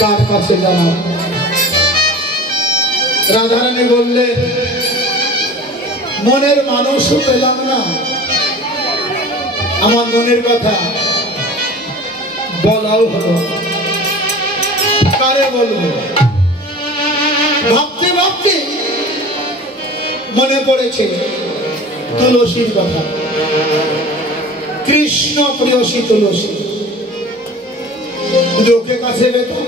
কার কাছে জানা? রাধারানী বললেন, মনের মানুষও পেলাম না, আমার মনের কথা বলাও হলো, কারে বলবো? ভাবতে ভাবতে মনে পড়েছে তুলসীর কথা, কৃষ্ণ প্রিয়সী তুলসী। লোকে কাছে পেতাম,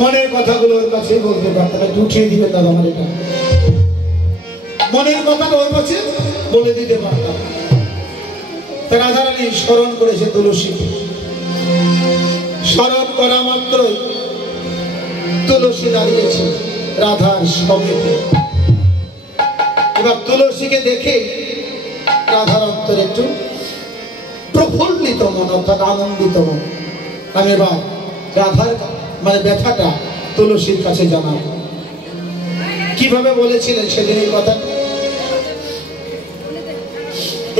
মনের কথাগুলো ওর কাছে বলতে পারতাম, উঠিয়ে দিবে তার আমার এটা মনের কথা ওর কাছে বলে দিতে পারতাম। রাধারানী স্মরণ করেছে তুলসীকে, স্মরণ করা মাত্রই তুলসী দাঁড়িয়েছে রাধার সমেতে। এবার তুলসীকে দেখে রাধার অন্তরে একটু প্রফুল্লিত মন, অর্থাৎ আনন্দিত মন। আমি এবার রাধার মানে ব্যথাটা তুলসীর কাছে জানাব। কিভাবে বলেছিলেন সেদিন এই কথা?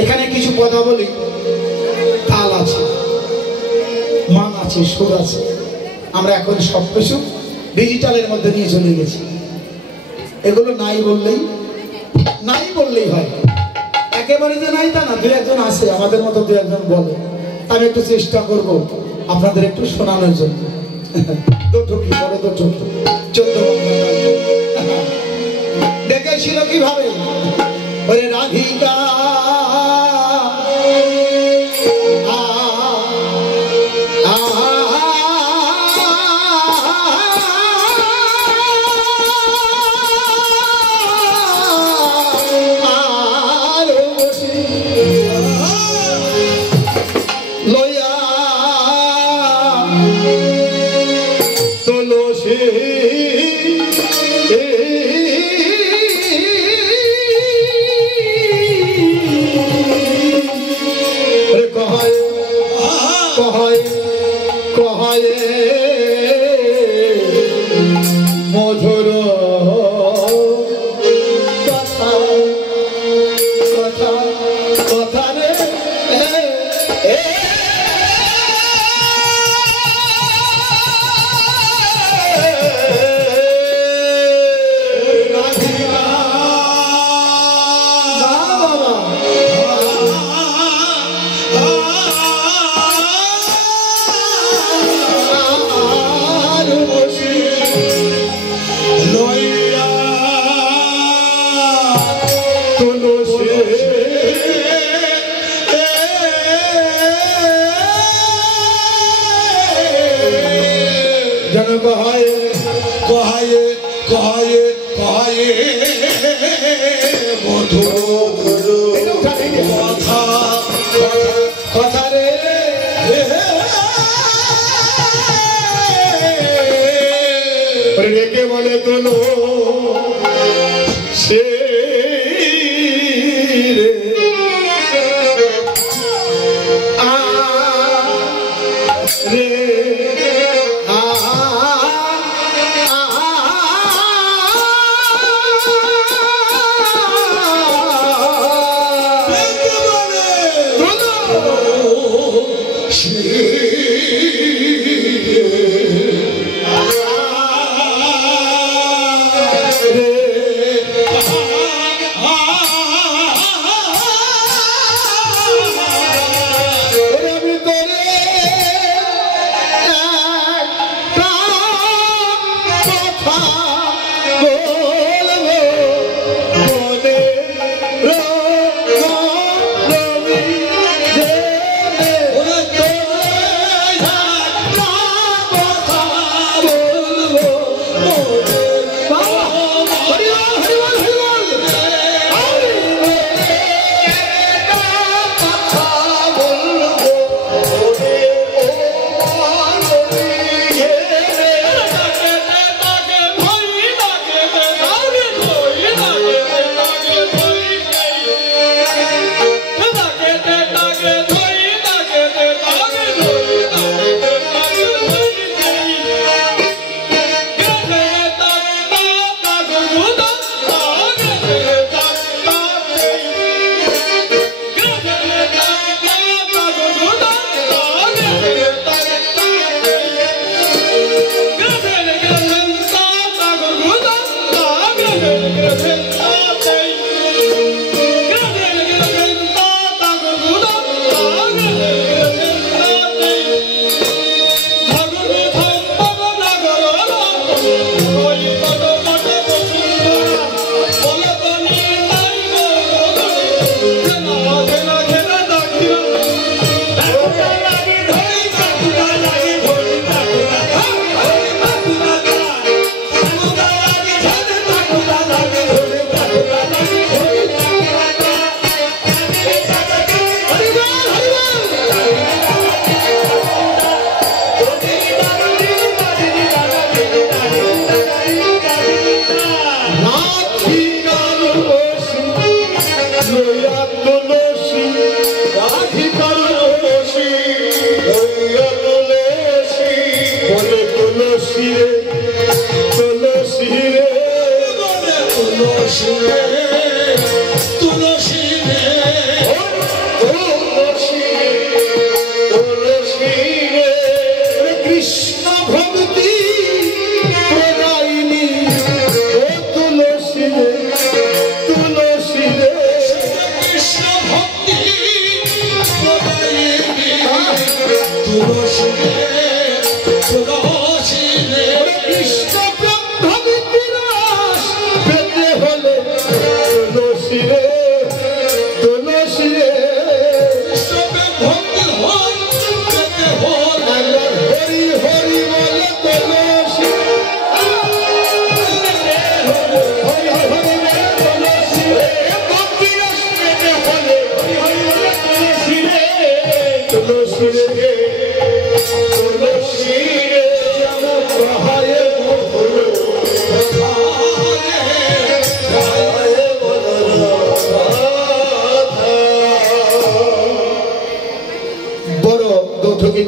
এখানে কিছু পদাবলী তাল আছে, মান আছে, সুর আছে। আমরা এখন সবকিছু ডিজিটালের মধ্যে নিয়ে চলে গেছি। এগুলো নাই বললেই হয়, একেবারে যে নাই তা না, দু একজন আছে আমাদের মতো, দু একজন বলে। আমি একটু চেষ্টা করব আপনাদের একটু শোনানোর জন্য। দেখেছিল কিভাবে ওরে রাধিকা মধুর কথা রে রেখে বলে তোলো সে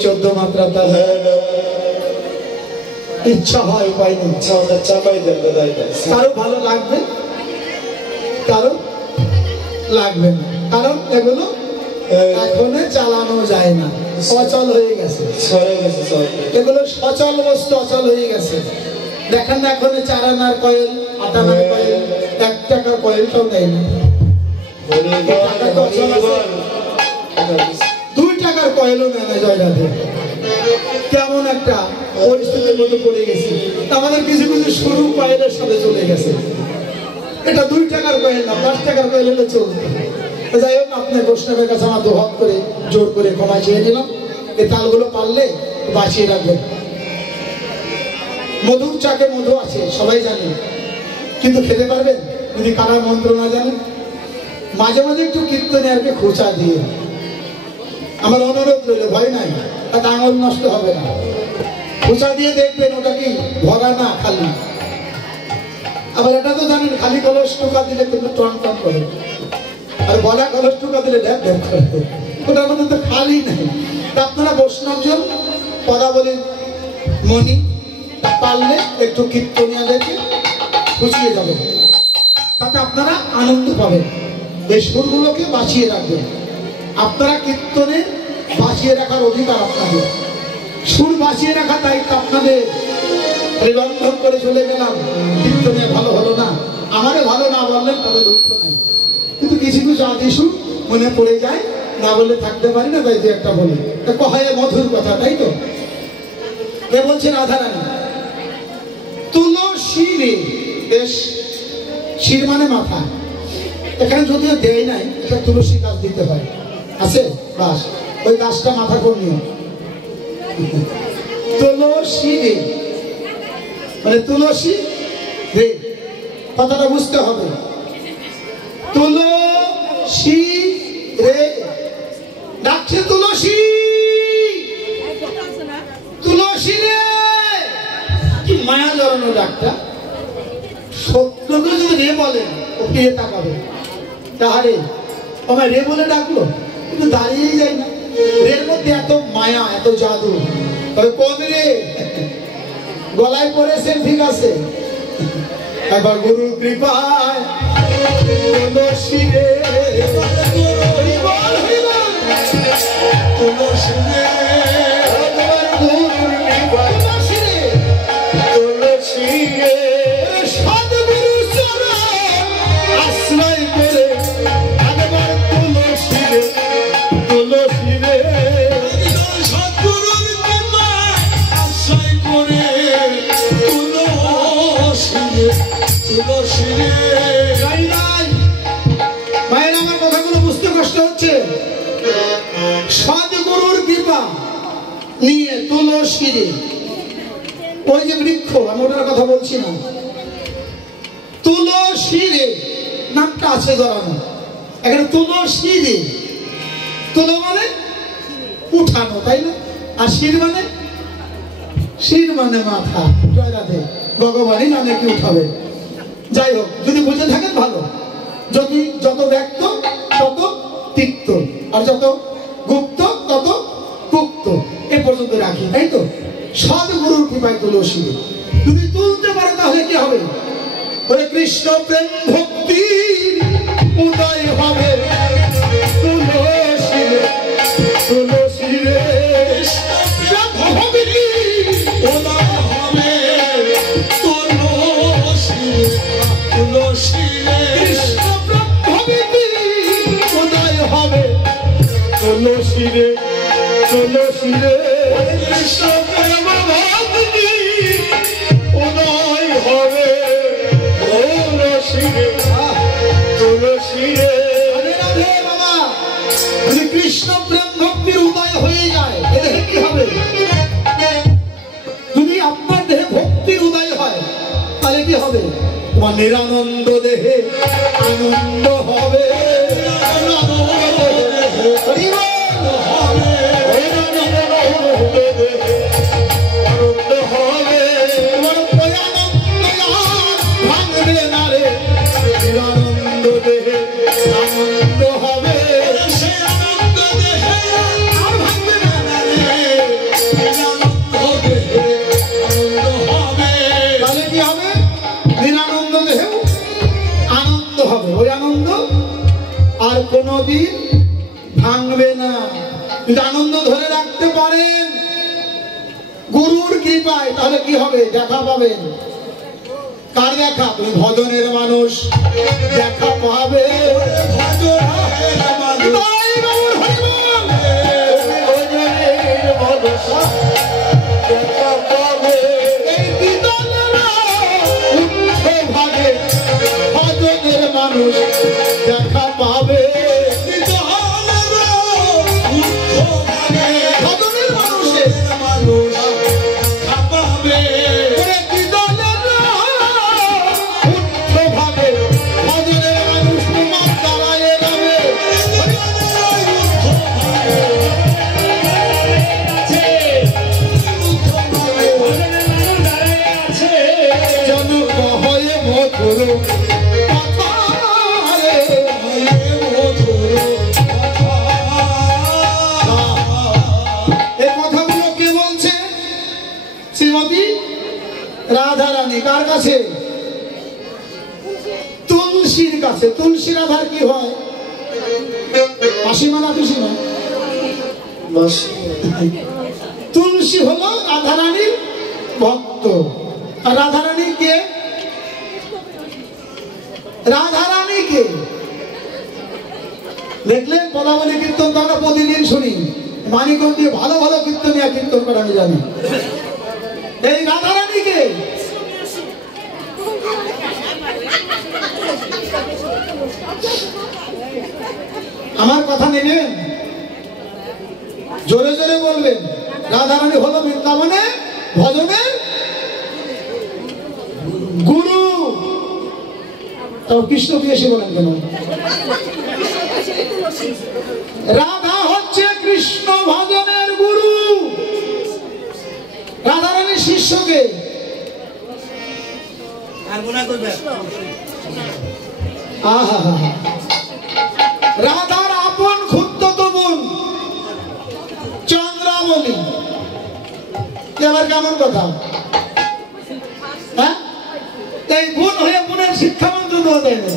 চোদ্দ মাত্রা ইচ্ছা হয় উপায় নেই, কারো ভালো লাগবে কারো লাগবে না, কারণ এগুলো এখন চালানো যায় না, অচল হয়ে গেছে, এগুলো সচল বস্তু অচল হয়ে গেছে। দেখেন না এখন 4 আনার কয়েল, 8 আনার কয়েল, 1 টাকার কয়েল সব দেয় না, 2 টাকার কয়েলও নেয় না। জয়রাধে কেমন একটা পরিস্থিতির মধ্যে পড়ে গেছে, আমাদের কিছু কিছু শুরু কয়েলের সাথে চলে গেছে। এটা 2 টাকার কয়েল না, 5 টাকার কয়েল হলে চলবে। যাই হোক, আপনার বৈষ্ণবের কাছে আমার দোহাত করে জোর করে ক্ষমা চেয়ে নিলাম। এই তালগুলো পারলে বাঁচিয়ে রাখবেন। মধুর চাকে মধু আছে সবাই জানেন, কিন্তু খেতে পারবেন যদি কারা মন্ত্র না জানেন। মাঝে মাঝে একটু কীর্তনে আর কি খোঁচা দিয়ে, আমার অনুরোধ রইল, ভয় নাই, তাতে আঙুল নষ্ট হবে না। খোঁচা দিয়ে দেখবেন ওটা কি ভরা না খালি। আবার এটা তো জানেন, খালি কলস টোকা দিলে কিন্তু টন টন করে, আর বলা কলস টোকা দিলে ঢ্যাপ ঢ্যাপ করে, ওটার মধ্যে তো খালি নাই। আপনারা বৈষ্ণবজন পদাবলীর মণি পারলে একটু কীর্তনিয়াদেরকে খুঁচিয়ে যাবেন, তাতে আপনারা আনন্দ পাবেন। এই সুরগুলোকে বাঁচিয়ে রাখবেন। আপনারা কীর্তনে বাঁচিয়ে রাখার অধিকার আপনাদের, সুর বাঁচিয়ে রাখার দায়িত্ব আপনাদের। লঙ্ঘন করে চলে গেলাম, কীর্তনে ভালো হলো না, আমারে ভালো না বললেন তবে দুঃখ নাই, কিন্তু কিছু কিছু আদি সুর মনে পড়ে যায়, না বলে থাকতে পারি না, তাই 2-1টা বলে কহায় মধুর কথা, তাই তো। এ বলছেন রাধারানী তুলসী রে, বেশ শির মানে মাথা, এখানে যদিও দেয় নাই, এটা তুলসী গাছ দিতে হয়, আছে বাস, ওই গাছটা মাথা করে নিও। তুলসী রে মানে তুলসী রে, কথাটা বুঝতে হবে। তুলসী রে ডাকছে, তুলসী তুলসী রে, কি মায়া জড়ানো ডাকটা। সত্যকে যদি রে বলেন, ও ফিরে তাকাবে, তাহলে আমার রে বলে ডাকলো, কিন্তু দাঁড়িয়েই যায় না। রের মধ্যে এত মায়া, এত জাদু। তবে কোন রে গলায় পড়েছেন, ঠিক আছে, একবার গুরু কৃপায় তুলসী রে, তুলসী রে, তুলসী রে, সদ্গুরু চরণ আশ্রয় করে একবার তুলসী রে, তুলসী রে, সদ্গুরুর কৃপা আশ্রয় করে তুলসী রে, তুলসী রে। মায়ের আমার কথাগুলো বুঝতে কষ্ট হচ্ছে। সদ্গুরুর কৃপা নিয়ে তুলসী রে, ওই যে বৃক্ষ, আমি ওটার কথা বলছি না, তুলসী রে নামটা আছে জড়ানো এখানে। তুলসী রে, তুলো মানে উঠানো, তাই না, আর শির মানে, শির মানে মাথা। জয়রাধে, ভগবানই নামে কি উঠাবে। যাই হোক, যদি বুঝে থাকেন ভালো, যদি যত ব্যক্ত তত তিক্ত, আর যত গুপ্ত তত গুপ্ত, এ পর্যন্ত রাখি, তাই তো। সদ্গুরুর কৃপায় তুলসী যদি তুলতে পারে তাহলে কি হবে, ওরে কৃষ্ণ প্রেম ভক্তি উদয় হবে তুলসীরে তুলসীরে তুলসীরে তুলসীরে কৃষ্ণ প্রেম ভক্তি উদয় হবে তুলসীরে তুলসীরে। রাধে বাবা, যদি কৃষ্ণ প্রেম ভক্তির উদয় হয়ে যায় এতে কি হবে? যদি আপনার দেহে ভক্তির উদয় হয় তাহলে কি হবে? তোমার নিরানন্দ দেহে আনন্দ হবে। আর কোনদিন ভাঙবে না। যদি আনন্দ ধরে রাখতে পারেন গুরুর কৃপায় তাহলে কি হবে? দেখা পাবেন। কার দেখা? তুমি ভজনের মানুষ দেখা পাবে। ভজনের মানুষ দেখা পাবে। ভজনের মানুষের মানুষ দেখা পাবে। উচ্চভাবে ভজনের মানুষ তোমার দাঁড়ায় যাবে। জনক হয়ে মধুর রাধা রানী কার কাছে? তুলসীর কাছে। তুলসী রাধার কি হয়? মাসিমা না তুলসীমা? তুলসী হলো রাধা রানীর ভক্ত। আর রাধা রানী কে? রাধা রানী কে? দেখলেন পদাবলী কীর্তন তো আমরা প্রতিদিন শুনি। মানিকগঞ্জ দিয়ে ভালো ভালো কীর্তনিয়া কীর্তন করে আমি জানি। এই রাধা রানীকে আমার কথা নেবেন, জোরে জোরে বলবেন। রাধা রানী হলো বৃন্দাবনে ভজনের গুরু। তাও কৃষ্ণকে এসে বলেন কেন? রাধা হচ্ছে কৃষ্ণ ভজনের গুরু। রাধা রানীর শিষ্যকে রাধার আপন ক্ষুদ্রত বোন চন্দ্রাবলী। এবার কেমন কথা? হ্যাঁ, এই বোন হয়ে বোনের শিক্ষা মন্ত্র দেওয়া যায় না।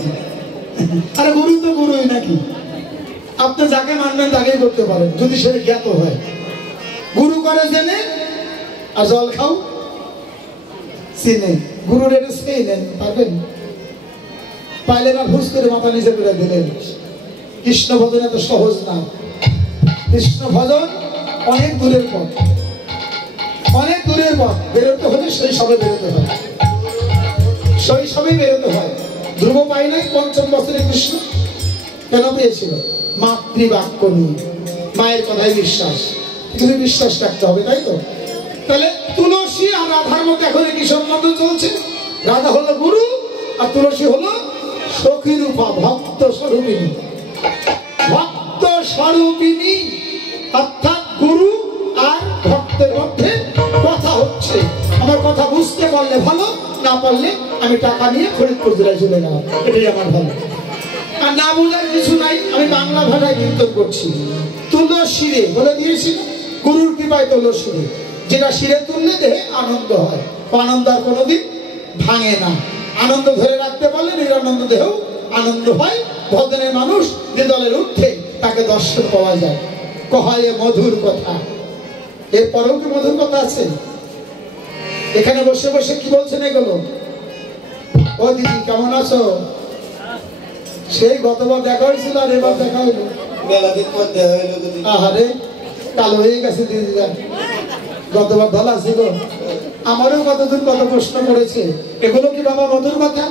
আরে গুরু তো গুরুই নাকি? আপনি যাকে মানবেন তাকেই করতে পারেন যদি সে জ্ঞাত হয়। গুরু করে জেনে আর জল খাও চিনে। গুরুর এটা সেই নেন পারবেন? পাইলে না ভুজ করে মাথা নিচে করে দিলেন। কৃষ্ণ ভজন এত সহজ না। কৃষ্ণ ভজন অনেক দূরের পথ, অনেক দূরের পথ। বেরোতে হলে শৈশবে বেরোতে হয়, শৈশবেই বেরোতে হয়। ধ্রুব পাই নাই ৫ম বছরে কৃষ্ণ কেন পেয়েছিল? মাতৃবাক্য নিয়ে, মায়ের কথায় বিশ্বাস। কিন্তু বিশ্বাস রাখতে হবে, তাই তো? তাহলে তুলসী আর রাধার মধ্যে এখন কি সম্বন্ধ চলছে? রাধা হলো গুরু আর তুলসী হলো সখী রূপা, ভক্ত স্বরূপিণী। ভক্ত স্বরূপিণী অর্থাৎ গুরু আর ভক্তের মধ্যে কথা হচ্ছে। আমার কথা বুঝতে পারলে ভালো, না পারলে আমি টাকা নিয়ে ফরিদপুর জেলায় চলে গেলাম, এটাই আমার ভালো। আর না বোঝার কিছু নাই, আমি বাংলা ভাষায় কীর্তন করছি। তুলসীরে বলে দিয়েছি, গুরুর কৃপায় তুলসীরে, যেটা শিরে তুললে দেহে আনন্দ হয়। আনন্দ আর কোনোদিন ভাঙে না। আনন্দ ধরে রাখতে পারলে নিরানন্দ দেহ আনন্দ হয়। ভজনের মানুষ যে দলের ঊর্ধ্বে তাকে দর্শন পাওয়া যায়। কহায় মধুর কথা, এরপরেও কি মধুর কথা আছে? এখানে বসে বসে কি বলছেন এগুলো? ও দিদি কেমন আছো? সেই গতবার দেখা হয়েছিল আর এবার দেখা হইলো, আহারে কালো হয়ে গেছে দিদিরা। গতবার ধলা ছিল, আমারও কতদিন কত প্রশ্ন করেছে। এগুলো কি বাবা মধুর কথা?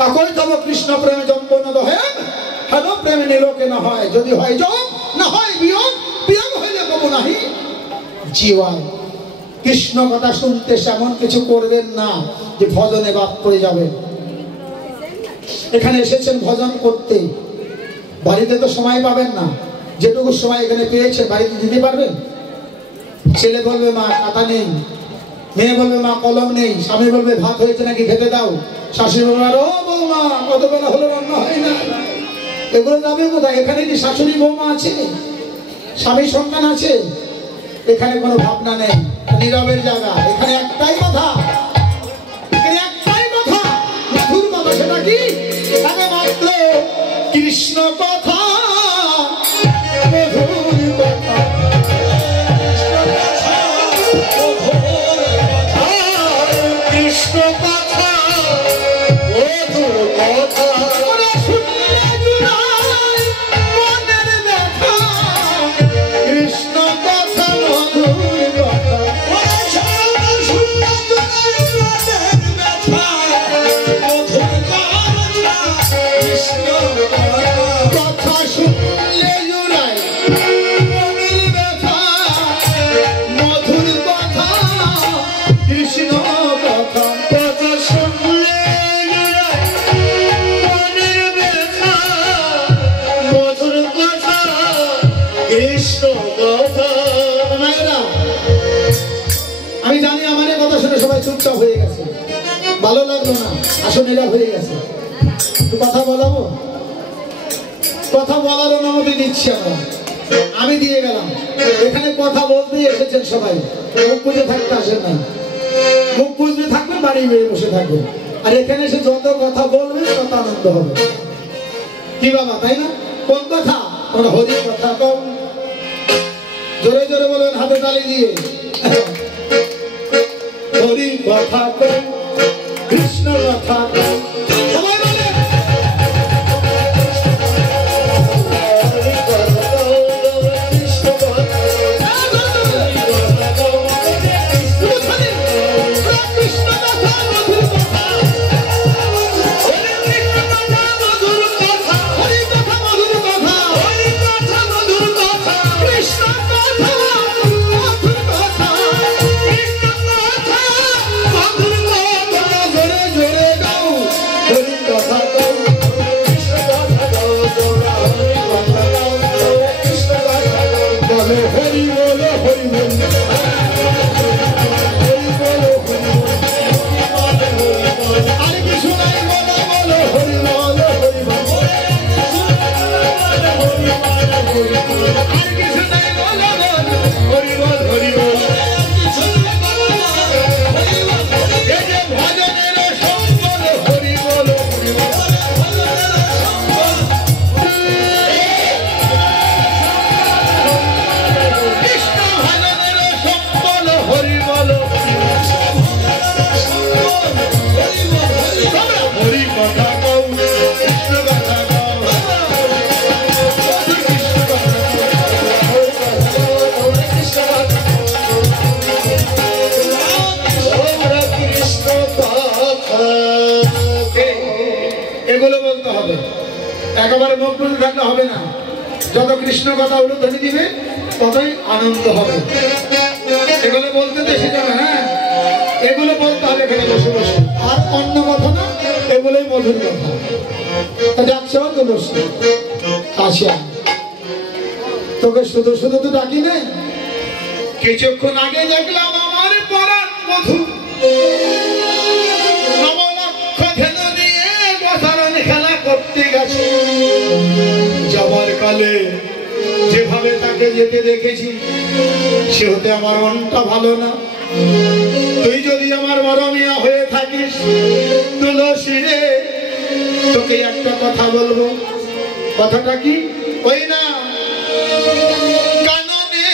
তখন কৃষ্ণ প্রেমে জম্বন দহে হেন প্রেমে নিলোকে না হয়, যদি হয় যোগ না হয় বিয়োগ, বিয়োগ হইলে কবু নাহি জীবন। কৃষ্ণ কথা শুনতে এমন কিছু করবেন না যে ভজনে বাদ পড়ে যাবেন। এখানে এসেছেন ভজন করতে, বাড়িতে তো সময় পাবেন না। যেটুকু সময় এখানে পেয়েছেন বাড়িতে দিতে পারবেন? ছেলে বলবে মা খাতা নেই, মেয়ে বলবে মা কলম নেই, স্বামী বলবে ভাত হয়েছে নাকি খেতে দাও, শাশুড়ি বলবে ও বৌমা কত বেলা হলো রান্না হয় না। এগুলো যাবে কোথায়? এখানে কি শাশুড়ি বৌমা আছে, স্বামী সন্তান আছে? এখানে কোনো ভাবনা নেই, নীরবের জায়গা। এখানে একটাই কথা, এখানে একটাই কথা, মধুর কথা। সেটা কি? একমাত্র কৃষ্ণ কথা, মধুর কথা, কৃষ্ণ কথা, মধুর কথা। কৃষ্ণ কথা মধুর কথা, কথা শুনলে জুড়ায় মনের ব্যথা, মধুর কথা কৃষ্ণ কথা। কথা শুনলে জুড়ায় মনের ব্যথা, মধুর কথা কৃষ্ণ কথা। আমি জানি আমার এই কথা শুনে সবাই চুপচাপ হয়ে গেছে, ভালো লাগলো না, আসলে এরা হয়ে গেছে। কথা বলাবো, কথা বলার অনুমতি দিচ্ছি আমরা, আমি দিয়ে গেলাম। এখানে কথা বলতেই এসেছেন সবাই, মুখ বুঝে থাকতে আসেন না। মুখ বুঝতে থাকবেন, বাড়ি বেরিয়ে বসে থাকবেন। আর এখানে এসে যত কথা বলবে তত আনন্দ হবে। কি বাবা, তাই না? কোন কথা? আমরা হরি কথা কম, জোরে জোরে বলবেন হাতে তালি দিয়ে। হরি কথা কম, কৃষ্ণ কথা কম, সবাই বলে এগুলো বলতে হবে। একেবারে মুখ বুঝে থাকলে হবে না। যত কৃষ্ণ কথা উলুধ্বনি দিবে ততই আনন্দ হবে। এগুলো বলতে তো শিখাবে, হ্যাঁ এগুলো বলতে হবে এখানে বসে বসে, আর অন্য কথা না, এগুলোই মধুর কথা। যাচ্ছে তো বসে আসিয়া, তোকে শুধু শুধু তো ডাকি না। কিছুক্ষণ আগে দেখলাম আমার পরাণ মধু খেলা করতে গেছে। যাবার কালে যেভাবে তাকে যেতে দেখেছি সে হতে আমার মনটা ভালো না। তুই যদি আমার মরমিয়া হয়ে থাকিস তুলসী রে, তোকে একটা কথা বলবো। কথাটা কি? ওই না কাননে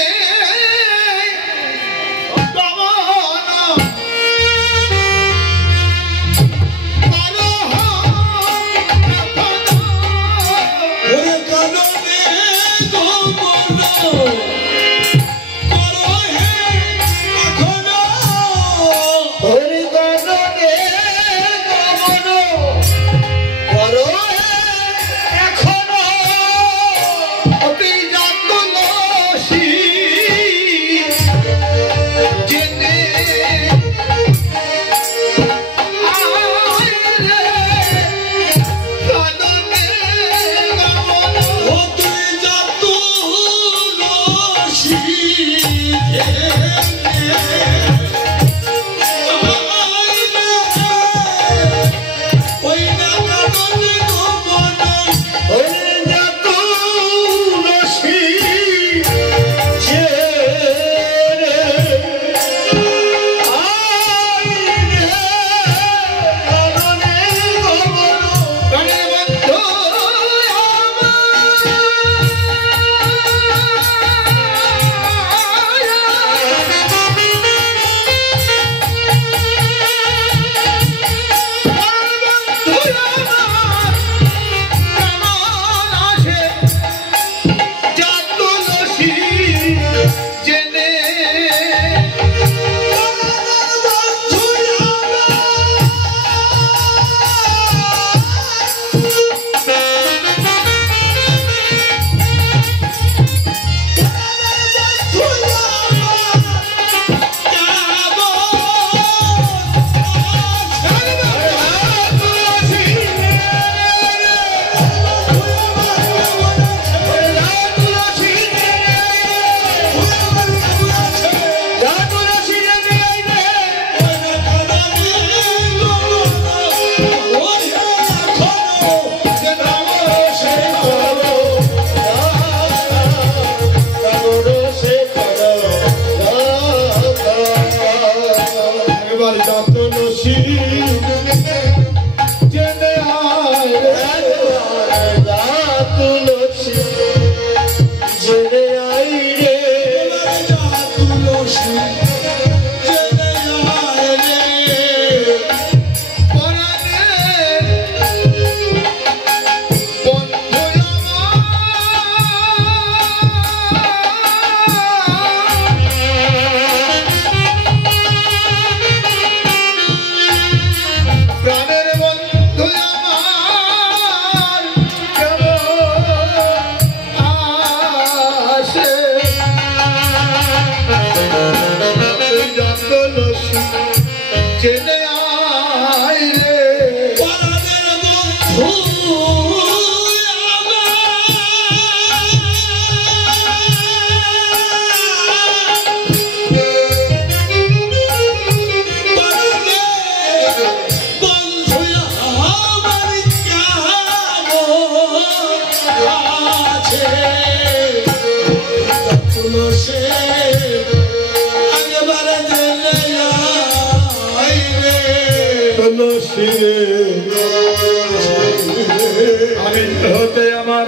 আমি হতে আমার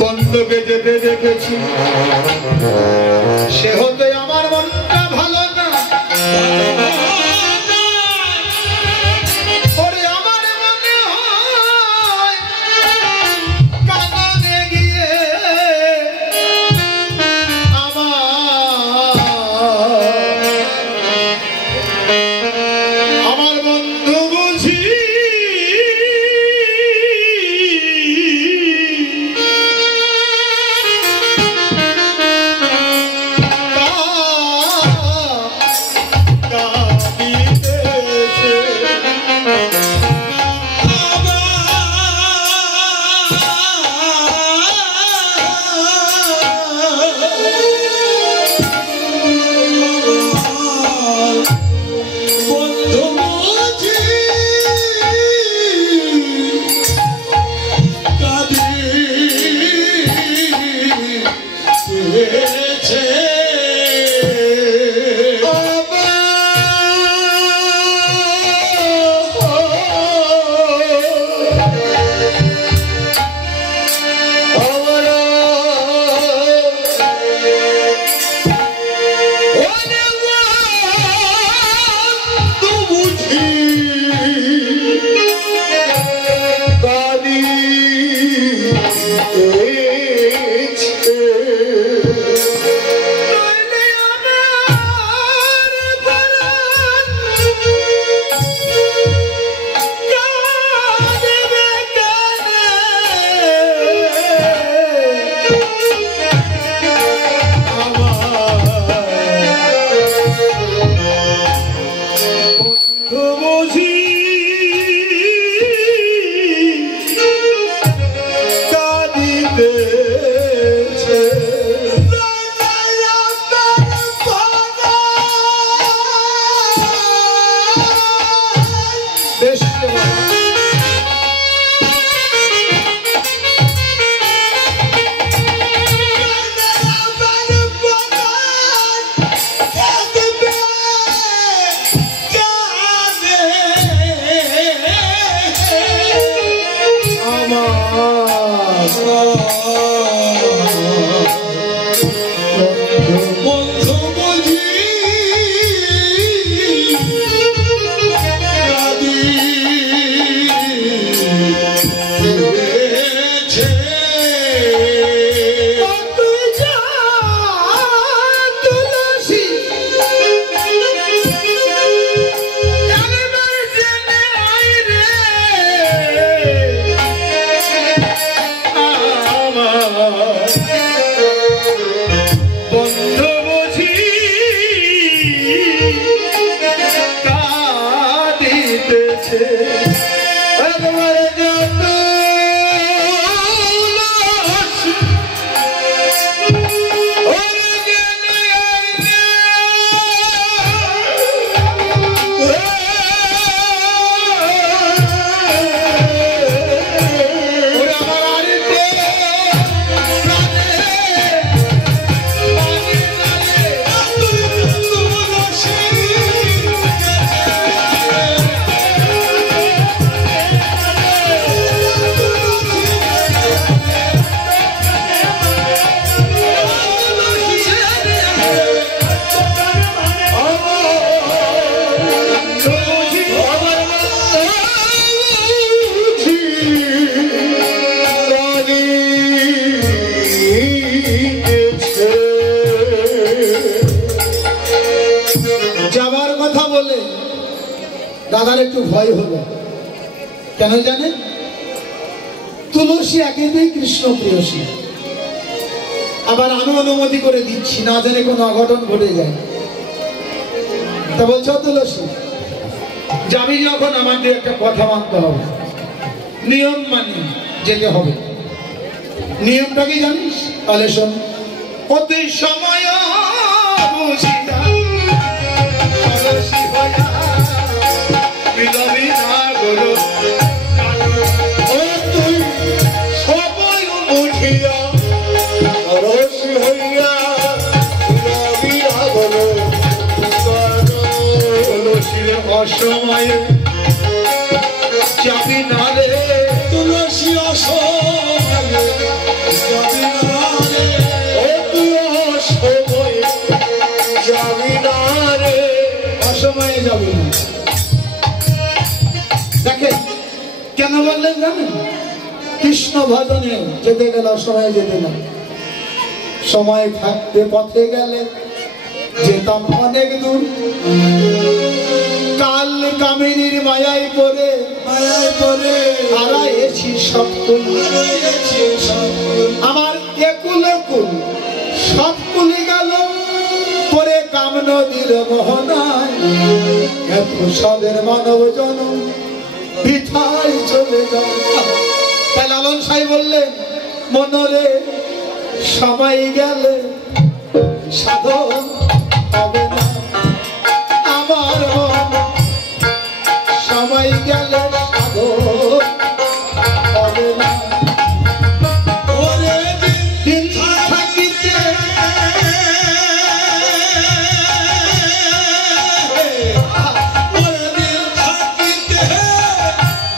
বন্ধুকে যেতে দেখেছি, সে হতে আমার মনটা ভালো না। ওরে আমার মনে হয় কাননে গিয়ে আমার বন্ধু বুঝি দাদার একটু ভয় হলো। কেন জানেন? তুলসী একেতেই কৃষ্ণ প্রিয়সী, আবার আমি অনুমতি করে দিচ্ছি না জানে কোনো অঘটন ঘটে যায়। তা বলছো তুলসী যাবি যখন আমাদের একটা কথা মানতে হবে, নিয়ম মানি যেতে হবে। নিয়মটা কি জানিস? তাহলে শোন। অতি সময় বুঝিয়া সরসী হইয়া বিলবি না গুরু, ও তুই সময় বুঝিয়া সরসী হইয়া বিলবি না গুরু, তুলসীর অসময়ে যাবি না রে, তুলসী অসময়ে যাবি না রে, ও তুই অসময়ে যাবি না রে, অসময়ে যাবি না। দেখেন কেন বললেন জানেন? কৃষ্ণ ভজনে যেতে গেলে অসময়ে যেতে না। সময় থাকতে পথে গেলে যেতাম অনেক দূর, কাল কামিনীর মায়ায় পড়ে হারাইছি সব কুল, আমার একুল কুল সব কুলি গেল পরে কাম নদীর মোহনায়, এত সাদের মানব জনম বৃথায় চলে যায়। তাই লালন সাই বললেন মনরে সময় গেলে সাধন হবে না, আমার মন সময় গেলে সাধন হবে না। দিন থাকিতে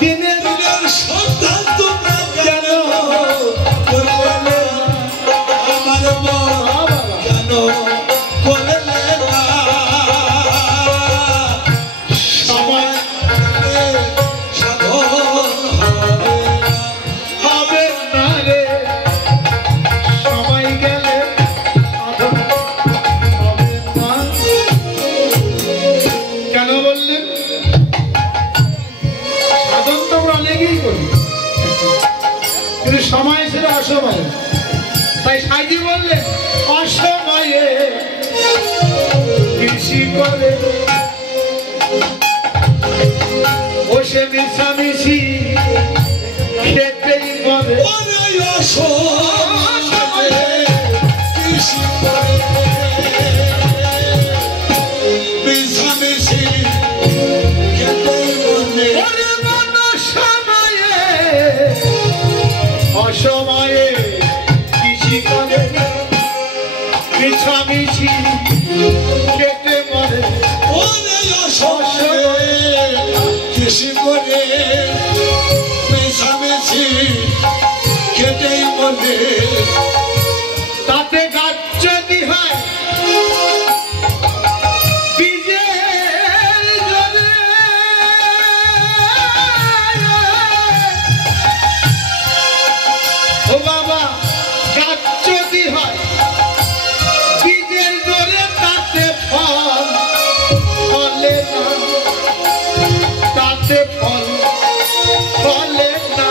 দিনের সন্ধান তোমরা কেন করলে, আমার মন কেন করলে না, সময় সাধন হবে না রে, সময় গেলে সাধন হবে না। কেন বললেন? সাধন তো আমরা অনেকেই করি, কিন্তু সময় ছিল অসময়ে। তাই সাইজি বললেন অসময়ে কৃষি করে বসে মিশামিশি খেতেই বলে, অসময়ে কৃষি করে মিশামিশি খেতেই বলে, অসময়ে কৃষি করে মিছামিছি খেতে মরে, অসময়ে কৃষি করে মিছামিছি খেতেই মরে, তাতে গাছ যদি হয় বীজের জলে, ও বাবা গাছ যদি হয় বীজের জলে, তাতে ফল ফলে না, তাতে ফল ফলে না।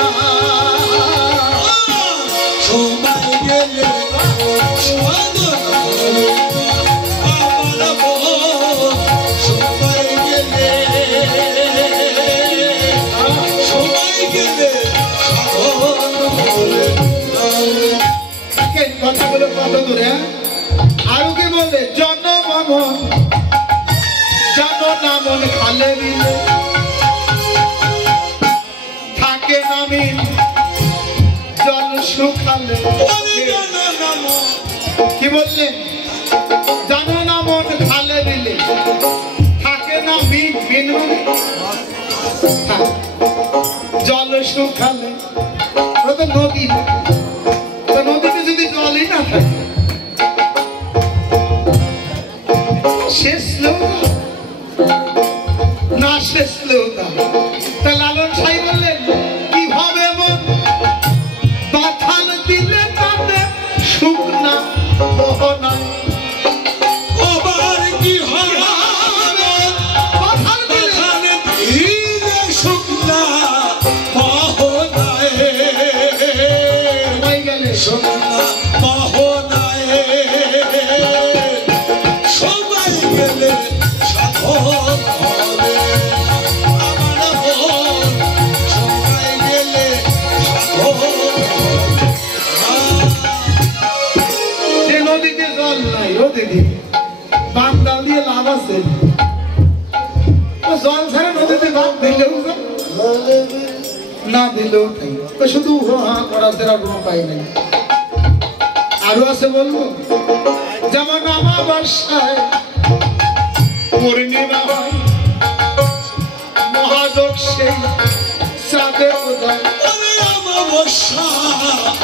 সময় গেলে সাধন হবে না, আমার মন সময় গেলে সাধন হবে না। কথাগুলো কত দূরে, আরো কি বলে জনমন জানো না মন খালে দিলে থাকে নামি জল শুকালে, কি বললেন? জানো না মন খালে দিলে থাকে না জল শুকালে, তো নদী, নদীতে যদি জলই না থাকে শেষ না শেষ তা লালন সাই বললেন কিভাবে মন বাথান দিলে তাতে সুখ না মোহনা, আবার কি হবে বাথান দিলে সবাই গেলে সাধক হবে আমার মন সবাই গেলে সাধক যে নদীতে জল নাই ও দিদি বাঁধ দিয়ে লাভ আছে জল ছাড়া নদীতে বাঁধ দিলেও না দিলেও শুধু করা ছাড়া কোনো উপায় নেই আরো আছে বলবো যেমন আমাবস্যায় পূর্ণিমা হয় মহাযোগ সেই চাঁদের উদয় অমাবস্যা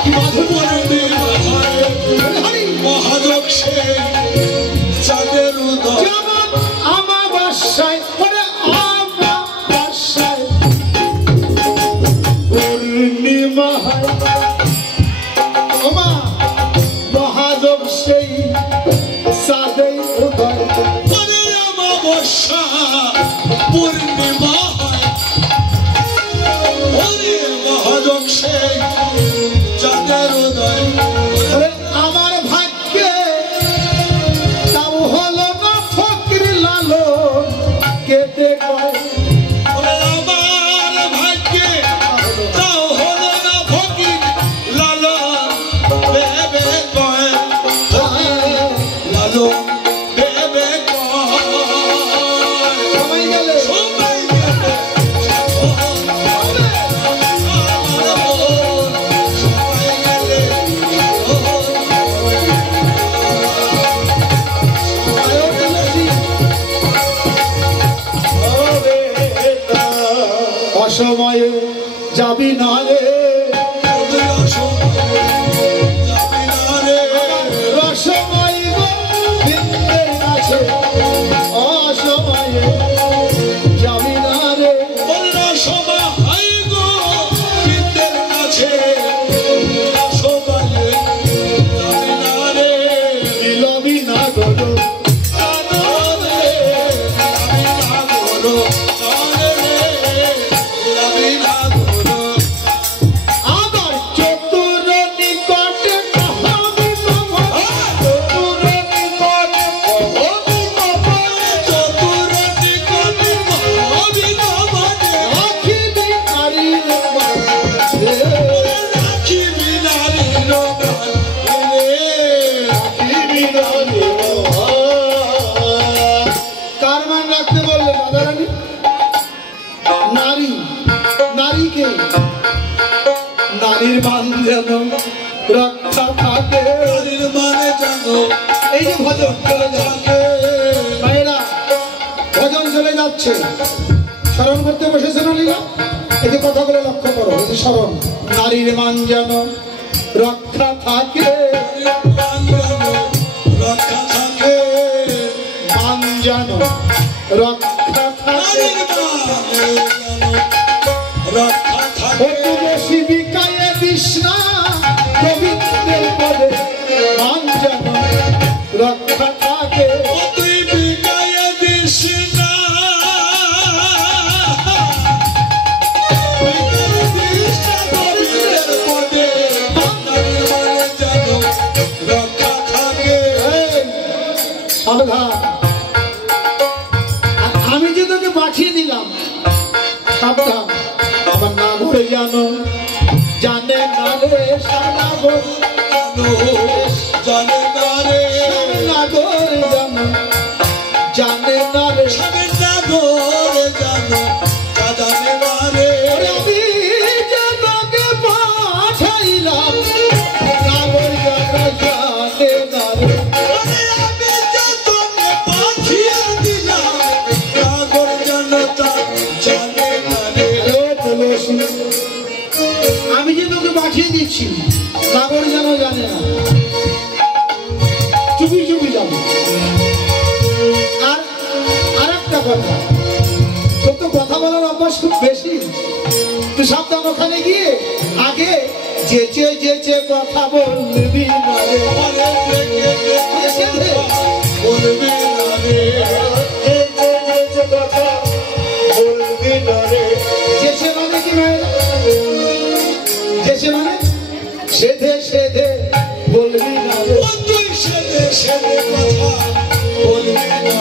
পূর্ণিমা হয় মহাযোগ সেই চাঁদের উদয় যেমন আমাবস্যায় আমাবস্যায় পূর্ণিমা হয় মহাযোগ সেই চাঁদের উদয় অমাবস্যা পূর্ণিমা হয় মহাযোগ সেই চাঁদের উদয় আমার ভাগ্যে তাও হলো না ফকির লালন কেটে গয় আমার ভাগ্যে তাও হলো না ফকির লালন বেবে কয় লালন বেবে কয় সবাই গেলে সবাই গেলে অসময়ে যাবি না রে রসময় গোবিন্দের কাছে অসময়ে যাবি না রে বিলবি না গরু আবার চতুর নিকটে কহাবি নমঃ চতুর নিকটে রাখিবি নারীর মাঝে রাখিবি নারীর কার মান রাখতে বললে রাধারানী নারী নারীকে নারীর মান যেন রক্ষা থাকে মানে জানো এই যে ভজন চলে যাচ্ছে ভাইরা ভজন চলে যাচ্ছে স্মরণ করতে বসেছে না লীলা এই যে কথাগুলো লক্ষ্য করো এই যে স্মরণ নারীর মান যেন রক্ষা থাকে রক্ষা থাকে মান যেন রক্ষা থাকে রক্ষা থাকে একটু বেশি বিকায়ে বিষ্ণা গোবিন্দের পদে মান যেন রক্ষা থাকে তুই বিকায় দিস না গোবিন্দের পদে মানে জানো রক্ষা থাকে সাবধান আর আমি যে তোকে পাঠিয়ে দিলাম সাবধান আমার না ঘুরে জানো জানে না রে সানাগর জানে না রে সানাগর জানো জানে না রে সাগরে জানো জানে না রে আমি যে তোকে পাঠাইলাম নাগর জানো জানে না রে আমি যে তোকে পাঠিয়ে দিলাম নাগর জনতা জানে না রে তুলসী আমি যে তোকে পাঠিয়ে দিচ্ছি নাগর যেন জানে না চুপি চুপি যাবো আর একটা কথা তোর তো কথা বলার অভ্যাস খুব বেশি তুই সাবধান ওখানে গিয়ে আগে যেচে কথা বলবি না রে। বলবি না রে যেচে কথা বলবি না রে। যেচে মানে কি ভাই যেচে মানে সেধে সেধে বলবি না রে। তুই সেদে সেদে কথা বলবি না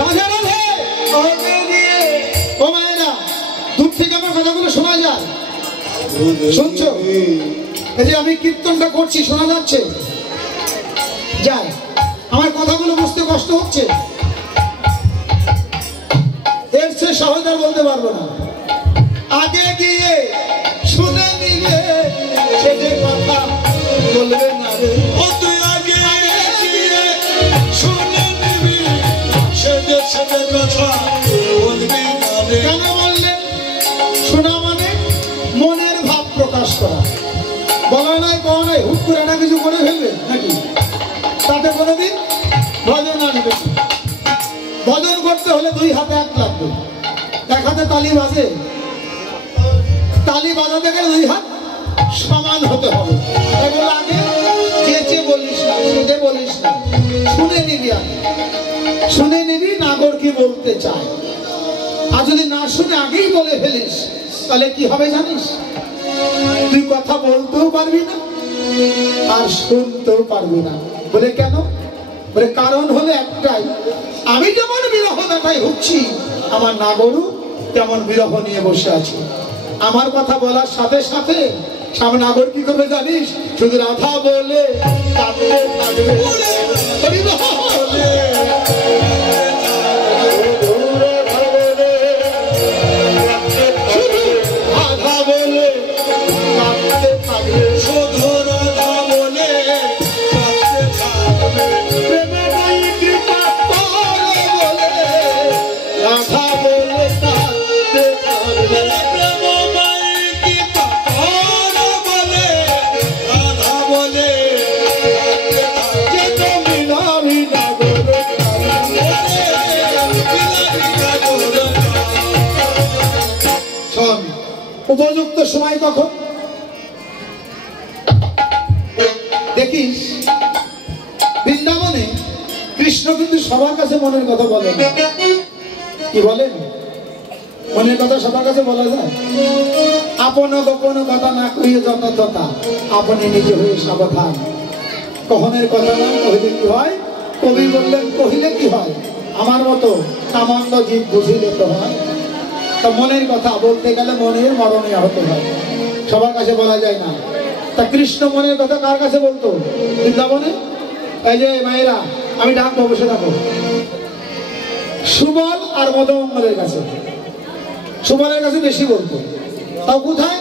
রাধে রাধে। ও মায়েরা, দূর থেকে আমার কথাগুলো শোনা যায়? শুনছো? এই যে আমি কীর্তনটা করছি, শোনা যাচ্ছে? যায়? আমার কথাগুলো বুঝতে কষ্ট হচ্ছে? এর সে সহজ আর বলতে পারবো না। আগে গিয়ে শুনে নিলে সে যে কথা বলবে না রে। ও তুই আগে গিয়ে শুনে নিবি, সে যে কথা বলবি না রে। কেন বললেন? শোনা মানে মনের ভাব প্রকাশ করা। বলা নাই কওয়া নাই, হুট করে না কিছু করে ফেলবে নাকি? তাতে কোনোদিন ভজন আসবে না। ভজন করতে হলে দুই হাতে এক লাগবে। এক হাতে তালি বাজে, তালি বাজাতে গেলে দুই হাত সমান হতে হবে। এগুলো আগে চেঁচে বলিস না, সেজে বলিস না, শুনে নিবি। আগে শুনে নিবি নাগর কি বলতে চায়। আর যদি না শুনে আগেই বলে ফেলিস, তাহলে কি হবে জানিস? তুই কথা বলতেও পারবি না আর শুনতেও পারবি না। বলে কেন? বলে কারণ হলো একটাই, আমি যেমন বিরহ ব্যথায় হচ্ছি, আমার নাগরও তেমন বিরহ নিয়ে বসে আছে। আমার কথা বলার সাথে সাথে সামনে নাগর কি করবে জানিস? শুধু রাধা বলে কাঁদতে থাকবে। হরি বল। শুধু রাধা বলে কাঁদতে থাকবে। শুধু রাধা বলে কাঁদতে থাকবে। প্রেমের কৃপা করে বলে রাধা বলে কাঁদতে থাকবে। প্রেমময়ী কি পার বলে রাধা বলে কাঁদতে থাকবে। যে তুমি নামি নাগর শোন, উপযুক্ত সময় কখন দেখিস? বৃন্দাবনে কৃষ্ণ কিন্তু সবার কাছে মনের কথা বলেন। কি বলেন? মনের কথা সবার কাছে বলা যায়? আপন গোপন কথা না কহিয়ে যত তথা, আপনি নিজে হয়ে সাবধান। কহনের কথা না কহিলে কি হয়? কবি বললেন কহিলে কি হয়? আমার মতো সামান্য জীব বুঝিলে তো হয়। তা মনের কথা বলতে গেলে মনের মরণে হতে হয়, সবার কাছে বলা যায় না। তা কৃষ্ণ মনের কথা কার কাছে বলতো বৃন্দাবনে? এই যে মায়েরা, আমি ডাকবো, বসে থাকো। সুবল আর মদমঙ্গলের কাছে, সুবলের কাছে বেশি বলতো। তাও কোথায়?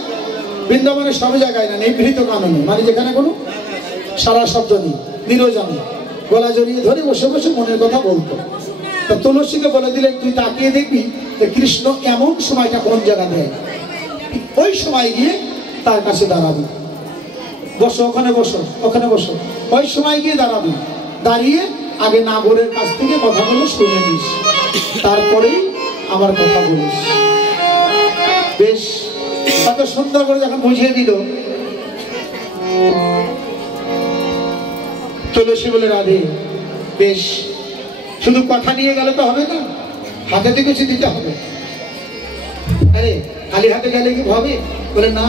বৃন্দাবনের সব জায়গায় না, নিভৃত কাননে, মানে যেখানে কোনো সারা শব্দ নেই, নিরজনে গলা জড়িয়ে ধরে বসে বসে মনের কথা বলতো। তা তুলসীকে বলে দিলেন, তুই তাকিয়ে দেখবি যে কৃষ্ণ এমন সময়টা কোন জায়গা দেয়, ওই সময় গিয়ে তার কাছে দাঁড়াবি। বসো, ওখানে বসো, ওখানে বসো। ওই সময় গিয়ে দাঁড়াবি, দাঁড়িয়ে আগে নাগরের কাছ থেকে কথাগুলো শুনে নিস, তারপরেই আমার কথা বলিস। বেশ, কত সুন্দর করে যখন বুঝিয়ে দিল, তুলসী বলে রাধে, বেশ, শুধু কথা নিয়ে গেলে তো হবে না, হাতে তো কিছু দিতে হবে। আরে খালি হাতে গেলে কি হবে? বলে না,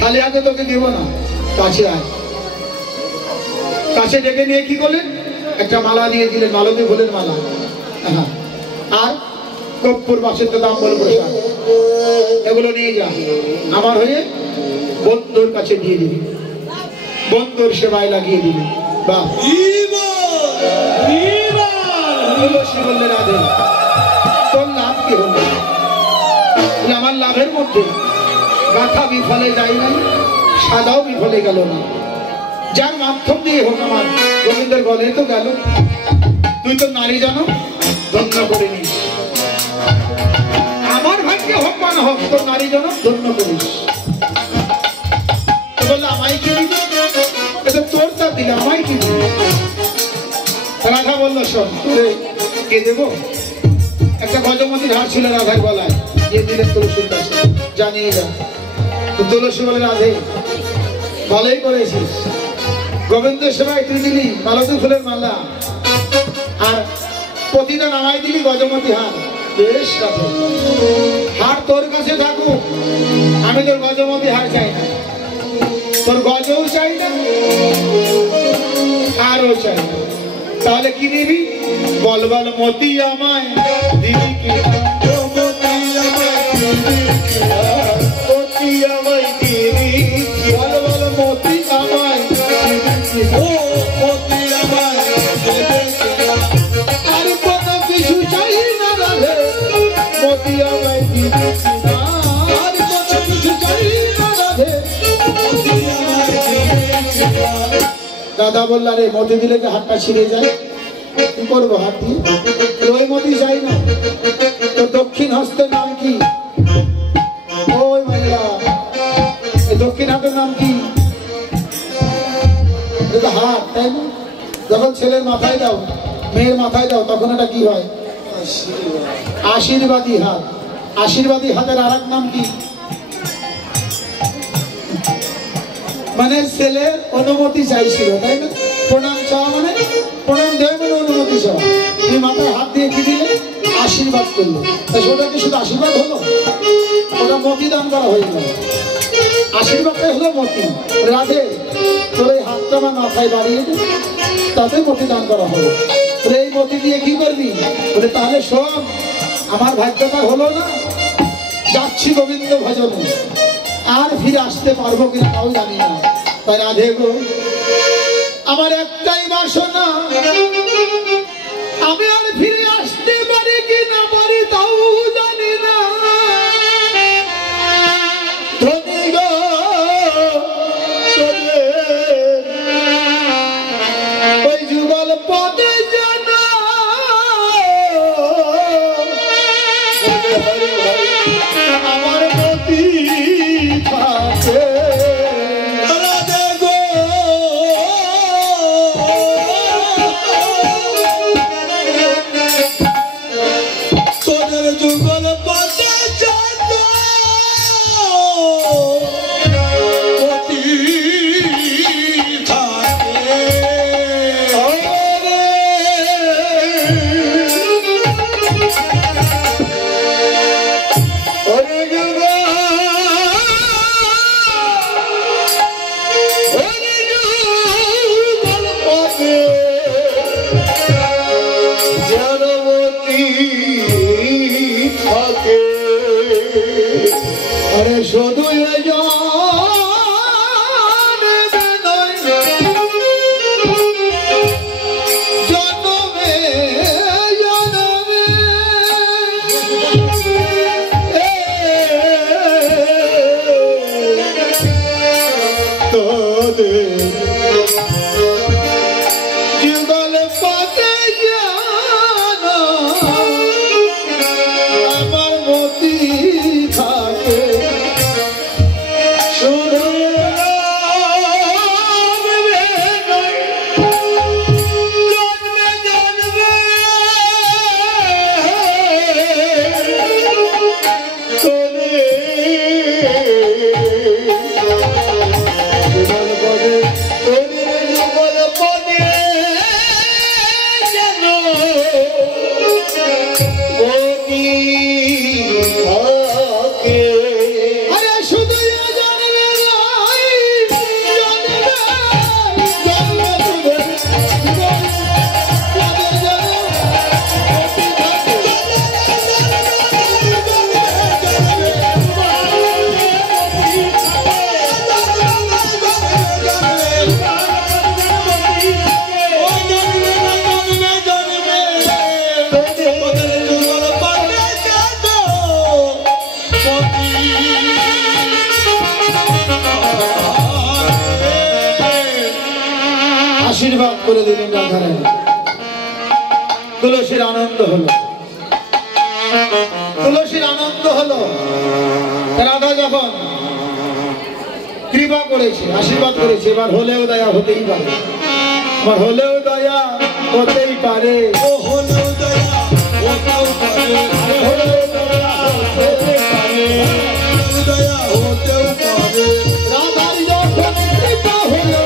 খালি হাতে তোকে দেব না, কাছে আয়। কাছে ডেকে নিয়ে কি করলেন? একটা মালা দিয়ে দিলেন, মালতী ফুলের মালা। হ্যাঁ, আর কর্পূর বাসের দাম বল প্রসাদ, এগুলো নিয়ে যা, আমার হয়ে বন্ধুর কাছে দিয়ে দিবি, বন্ধুর সেবায় লাগিয়ে দিবি। বাহ, তুলসী বললে রাধে, তোর লাভ কি হলো? আমার লাভের মধ্যে গাথা বিফলে যায় নাই, সাদাও বিফলে গেল না। যার মাধ্যম দিয়ে হোক আমার গোবিন্দের গলে তো গেল। তুই তো নারী জানো, ধন্য করে নিস। আমার ভাগ্যে হোক বা না হোক, তোর নারী জানো ধন্য করিস। বললে আমায় কি দিবি? এটা তোর তা দিলে আমায় কি দিবি? রাধা বললো, শোন, তোরে কে দেবো? একটা গজমতির হার ছিল রাধার গলায়, দিয়ে দিলেন তুলসীর কাছে, জানিয়ে যা। তো তুলসী বলে, রাধে ভালোই করেছিস, গোবিন্দের সেবায় তুই দিলি মালতী ফুলের মালা, আর প্রতিদিন আমায় দিলি গজমতি হার। বেশ রাধে, হার তোর কাছে থাকুক, আমি তোর গজমতি হার চাই না, তোর গজও চাই না, হারও চাই না। তাহলে কি নিবি? বল বল মতি আমায় দিবি কি? মতি আমায় দিবি কি? মতি আমায় দিবি কি? বল বল মতি আমায় দিবি কি? ও মতি আমায় দেবে কি? আর কোনো কিছু চাই না রাধে, মতি আমায় দিবি কি? আর কোনো কিছু চাই না রাধে, মতি আমায় দেবে কি? দাদা বললা রে মতি দিলে কি হাতটা ছিঁড়ে যায়? কি করবো হাত দিয়ে? ওই মতি চাই না। তো দক্ষিণ হস্তের নাম কি? ওই মাইয়া, এই দক্ষিণ হাতের নাম কি? এটা হাত, তাই না? যখন ছেলের মাথায় দাও, মেয়ের মাথায় দাও, তখন এটা কি হয়? আশীর্বাদী হাত। আশীর্বাদী হাতের আর এক নাম কি? মানে ছেলের অনুমতি চাইছিল, তাই না? প্রণাম চাওয়া মানে, প্রণাম দেওয়া মানে অনুমতি চাওয়া। তুমি মাথায় হাত দিয়ে কি দিলে? আশীর্বাদ করলো। তা ওটা কি শুধু আশীর্বাদ হলো? ওটা মতি দান করা হয়ে গেল। আশীর্বাদটাই হলো মতি। রাধে তোর এই হাতটা আমার মাথায় বাড়িয়ে দে, তাতে মতি দান করা হলো। তোর এই মতি দিয়ে কি করবি? বলে তাহলে শোন, আমার ভাগ্যটা হলো না, যাচ্ছি গোবিন্দ ভজনে, আর ফিরে আসতে পারবো কিনা তাও জানি না। তাই রাধে গো, আমার একটাই বাসনা, আমি আর ফিরে আসতে পারি কি না পারি তাও জানি না। ধনী গো ওই যুগল পদে জানা আমার মতি থাকে। রাধে গো, তোদের যুগল পথে চলো, মতি থাকে। ওরে যুগা, ওরে যুগল পথে জনমতি থাকে। আরে শুধু জন্মে জন্মে তোদের যুগল পথে জানা আমার মতি থাকে। শুধু জন্মে জন্মে আরে শুধু জন্মে নাই, জন্মে জন্মে আশীর্বাদ করে দিলেন রাধারানী। তুলসীর আনন্দ হলো, তুলসীর আনন্দ হলো। রাধা যখন কৃপা করেছে, আশীর্বাদ করেছে, এবার হলেও দয়া হতেই পারে, এবার হলেও দয়া হতেই পারে। ও হলো দয়া, ওটাও পারে। হলেও দয়া হতেই পারে। দয়া হতেও পারে। রাধার যখন কৃপা হলো,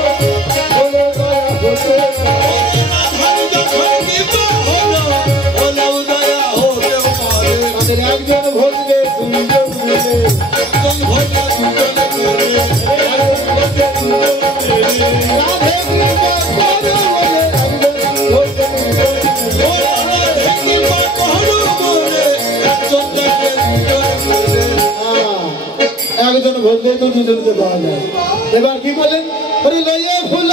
হলেও দয়া হতে পারে। রাধার যখন কৃপা হলো, হলেও দয়া হতেও পারে। তাদের একজন ভজবে দুইজন মিলে, একজন ভোলা দুজনে মিলে। রাধে কৃপা করে বলে একজন ভজবে বললে তো দুজনকে পাওয়া যায়। এবার কি বলেন? লইয়ে ফুল